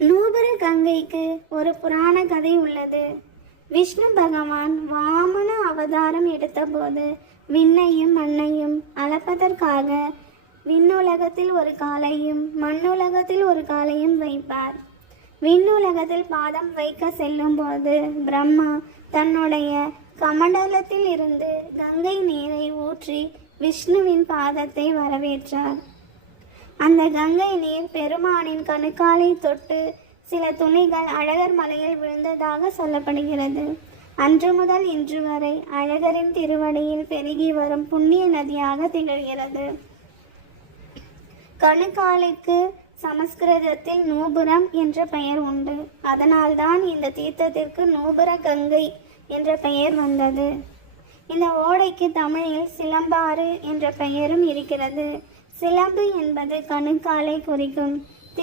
நூபுர கங்கைக்கு ஒரு புராண கதை உள்ளது. விஷ்ணு பகவான் வாமன அவதாரம் எடுத்தபோது விண்ணையும் மண்ணையும் அளப்பதற்காக விண்ணுலகத்தில் ஒரு காலையும் மண்ணுலகத்தில் ஒரு காலையும் வைப்பார். விண்ணுலகத்தில் பாதம் வைக்க செல்லும் போது பிரம்மா தன்னுடைய கமண்டலத்தில் இருந்து கங்கை நீரை ஊற்றி விஷ்ணுவின் பாதத்தை வரவேற்றார். அந்த கங்கை நீர் பெருமானின் கணுக்காலை தொட்டு சில துளிகள் அழகர் மலையில் விழுந்ததாக சொல்லப்படுகிறது. அன்று முதல் இன்று வரை அழகரின் திருவடியில் பெருகி வரும் புண்ணிய நதியாக திகழ்கிறது. கணுக்காலைக்கு சமஸ்கிருதத்தில் நூபுரம் என்ற பெயர் உண்டு. அதனால்தான் இந்த தீர்த்தத்திற்கு நூபுர கங்கை என்ற பெயர் வந்தது. இந்த ஓடைக்கு தமிழில் சிலம்பாறு என்ற பெயரும் இருக்கிறது. சிலம்பு என்பது கணுக்காலை குறிக்கும்.